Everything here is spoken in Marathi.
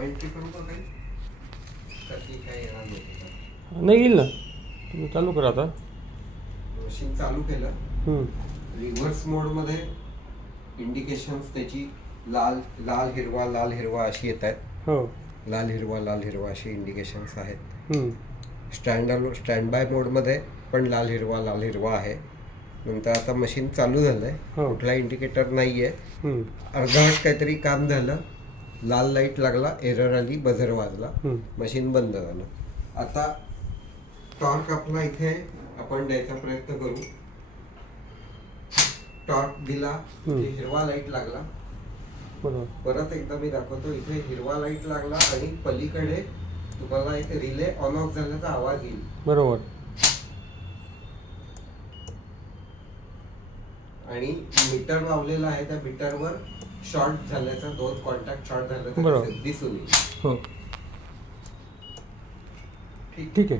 एंट्री करू का काही काही येणार नाही. नाही येईल ना, तुम्ही चालू करा आता. मशीन चालू केलं. रिव्हर्स मोडमध्ये इंडिकेशन्स त्याची लाल लाल हिरवा लाल हिरवा अशी येत आहेत. हो, लाल हिरवा अशी इंडिकेशन्स आहेत. स्टँड बाय मोडमध्ये पण लाल हिरवा आहे. नंतर आता मशीन चालू झालंय. कुठला इंडिकेटर नाहीये. अर्धवट काहीतरी काम झालं, लाल लाईट लागला, एरर आली, बझर वाजला, मशीन बंद झालं. आता टॉर्क आपला इथे आपण द्यायचा प्रयत्न करू. टॉर्क दिला, हिरवा लाईट लागला. परत एकदा मी दाखवतो. इथे हिरवा लाईट लागला आणि पलीकडे तुम्हाला इथे रिले ऑन ऑफ झाल्याचा आवाज येईल. बरोबर. आणि मीटर लावलेला आहे, त्या मीटरवर शॉर्ट झाल्याचा, 2 कॉन्टॅक्ट शॉर्ट झाल्याचा दिसून येईल. हो, ठीक आहे.